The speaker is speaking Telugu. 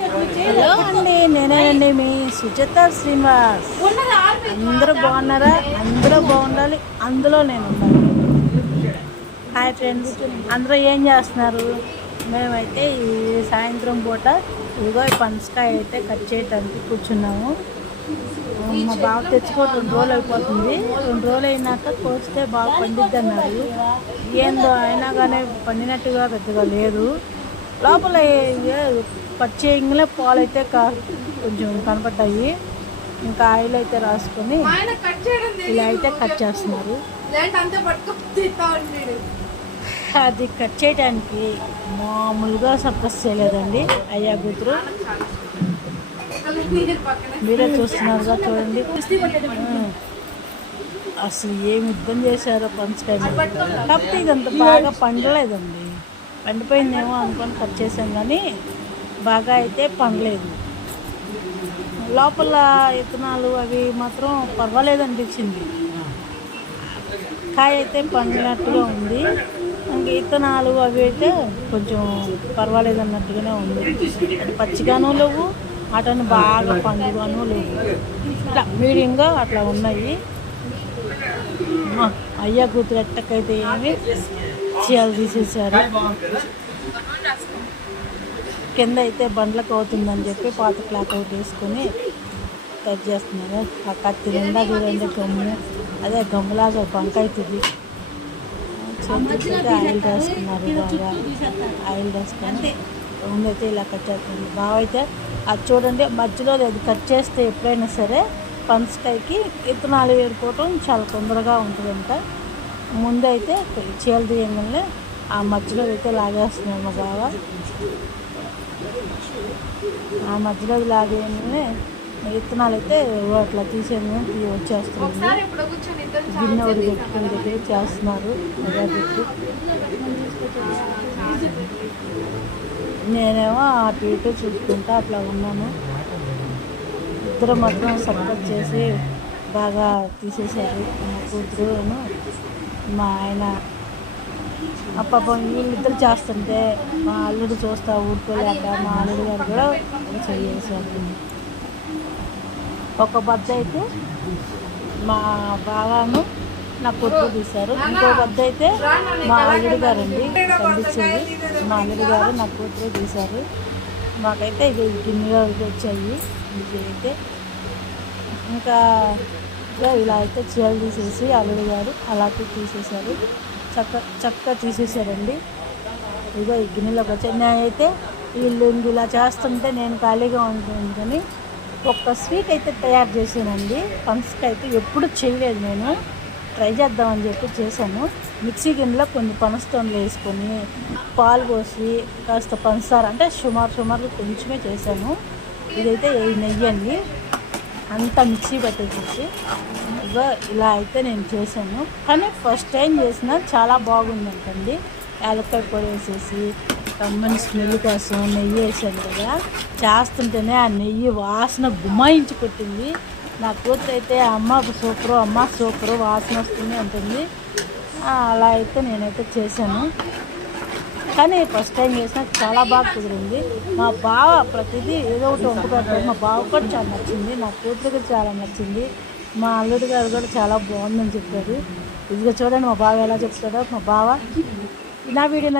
హలో అండి నేనేనండి మీ సుజాత శ్రీనివాస్. అందరూ బాగున్నారా? అందరూ బాగుండాలి. అందులో నేను ఉన్నాను హాయ్ ఫ్రెండ్స్ అందరూ ఏం చేస్తున్నారు? మేమైతే ఈ సాయంత్రం పూట ఇదిగో ఈ పనసకాయ అయితే కట్ చేయడానికి కూర్చున్నాము. మా బావ తెచ్చుకోవడం రెండు రోజులు అయిపోతుంది. రెండు రోజులు అయినాక కోస్తే బాగా పండిద్ది అన్నారు ఏందో అయినా కానీ పండినట్టుగా పెద్దగా లేదు. లోపల కట్ చేయగానే పాలు అయితే కొంచెం కనపడ్డాయి. ఇంకా ఆయిల్ అయితే రాసుకొని ఇలా అయితే కట్ చేస్తున్నారు. అది కట్ చేయడానికి మామూలుగా సర్కస్ చేయలేదండి. అయ్యా కూతురు. మీరే చూస్తున్నారుగా చూడండి. అసలు ఏమి యుద్ధం చేశారో పంచకాయ. కాకపోతే ఇదంతా బాగా పండలేదండి. పండిపోయిందేమో అనుకొని కట్ చేసాం కానీ బాగా అయితే పండలేదు. లోపల విత్తనాలు అవి మాత్రం పర్వాలేదు అనిపించింది. కాయ అయితే పండినట్టుగా ఉంది. ఇంక విత్తనాలు అవి అయితే కొంచెం పర్వాలేదు అన్నట్టుగానే ఉంది. అది పచ్చిగాను లేవు అటను బాగా పండుగాను లేవు. ఇట్లా మీడియంగా అట్లా ఉన్నాయి. అయ్యా కూతురు ఎట్టకైతే ఏమి చేయాలి తీసేసారు కింద అయితే బండ్లకు అవుతుందని చెప్పి పాత క్లాత్ ఒకటి వేసుకొని కట్ చేస్తున్నారు. ఆ కత్తి నిండా చూడండి గమ్ము. అదే గమ్ములాగా బంక అవుతుంది. చేతికి ఆయిల్ రాసుకున్నారు బాగా. ఆయిల్ రాసుకొని అయితే ఇలా కట్ చేస్తుంది. బాగా అయితే అది చూడండి మధ్యలో అది కట్ చేస్తే ఎప్పుడైనా సరే పనసకాయకి విత్తనాలు వేరుకోవటం చాలా తొందరగా ఉంటుందంట. ముందైతే చీల తీయగానే ఆ మధ్యలో అయితే లాగేస్తున్నారు మా బావ. ఆ మధ్యలో లాగేయగానే విత్తనాలు అయితే అట్లా తీసేయగానే తీ వచ్చేస్తుంది ఒకసారి ఇప్పుడు కూర్చొని ఇద్దరు గిన్నె ఒకటి పెట్టుకుని దగ్గర చేస్తున్నారు. అదే పెట్టి నేనేమో అటు ఇటు చూసుకుంటా అట్లా ఉన్నాను. ఇద్దరు మొత్తం సపోర్ట్ చేసి బాగా తీసేశారు. మా కూతురును మా ఆయన పాపం వీళ్ళిద్దరు చేస్తుంటే మా అల్లుడు చూస్తా ఊరుకోలేక మా అల్లుడు గారు కూడా చేయాల్సి ఒక బద్ద అయితే మా బావాను నా కూతురు తీశారు. ఇంకో బద్ద అయితే మా అల్లుడు గారు అండి పండించేది మా అల్లుడు గారు నా కూతురు తీశారు. మాకైతే ఇది గిన్నెలో వచ్చాయి. ఇవి అయితే ఇంకా ఇలా అయితే చీరలు తీసేసి అల్లుడు గారు అలాగే తీసేశారు. చక్క చక్కగా తీసేసారండి ఇదిగో ఈ గిన్నెలోకి వచ్చాయి నేనైతే వీళ్ళు ఇలా చేస్తుంటే నేను ఖాళీగా ఉంటుంది కానీ ఒక్క స్వీట్ అయితే తయారు చేశానండి. పనసకాయ అయితే ఎప్పుడు చేయలేదు నేను. ట్రై చేద్దామని చెప్పి చేశాను. మిక్సీ గిన్నెలో కొన్ని పనస్తోన్లు వేసుకొని పాలు పోసి కాస్త పంచదార అంటే సుమారు సుమారు కొంచెమే చేశాను. ఇదైతే నెయ్యి అండి. అంతా మిక్సీ పట్టేసేసి. ఇగో ఇలా అయితే నేను చేశాను. కానీ ఫస్ట్ టైం చేసిన చాలా బాగుంది అంటండి యాలక్కాయ పొడి వేసేసి కమ్మని స్మెల్ కోసం నెయ్యి వేసాను కదా. చేస్తుంటేనే ఆ నెయ్యి వాసన గుమాయించి కొట్టింది. నా కూతురు అయితే అమ్మ సూపరు అమ్మ సూపరు వాసన వస్తుంది అంటుంది. అలా అయితే నేనైతే చేశాను. కానీ ఫస్ట్ టైం చేసిన చాలా బాగా కుదిరింది. మా బావ ప్రతిదీ ఏదో ఒకటి వంట పెడతాడు మా బావ కూడా చాలా నచ్చింది. నా కూతురికి చాలా నచ్చింది. మా అల్లుడి గారు కూడా చాలా బాగుందని చెప్పారు. ఇదిగో చూడండి మా బావ ఎలా చెప్తాడో. మా బావ నా వీడియో